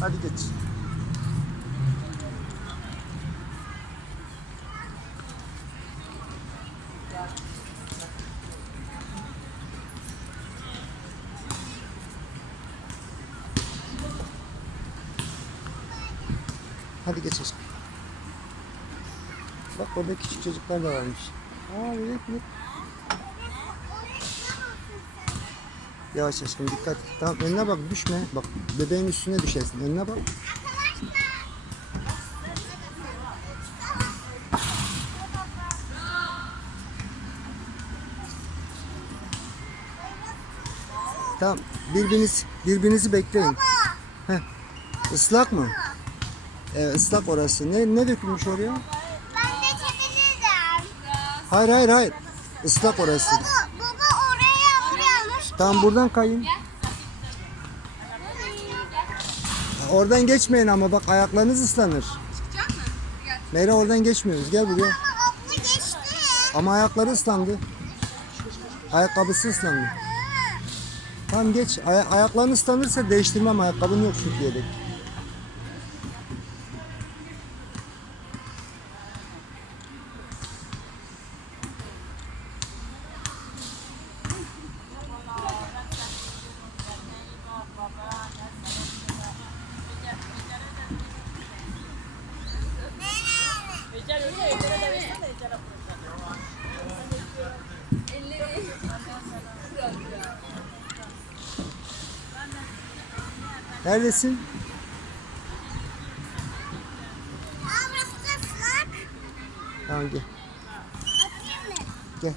Hadi geç. Hadi geç aşkım. Bak orada küçük çocuklar da varmış. Aa, evet, evet. Yavaş aşkım dikkat. Tamam önüne bak düşme. Bak bebeğin üstüne düşersin. Önüne bak. Tamam birbiriniz birbirinizi bekleyin. Heh. Islak mı? Evet ıslak orası. Ne ne dökülmüş oraya? Ben de çekebilirim. Hayır hayır hayır. Islak orası. Baba, Tamam buradan kayın. Oradan geçmeyin ama bak ayaklarınız ıslanır. Meyra oradan geçmiyoruz. Gel buraya. Ama ayakları ıslandı. Ayakkabısı ıslandı. Tamam geç. Aya- ayakların ıslanırsa değiştirmem. Ayakkabın yok Türkiye'de. Neredesin? Aa burası da ıslak. Tamam gel. Atayım mı? Gel.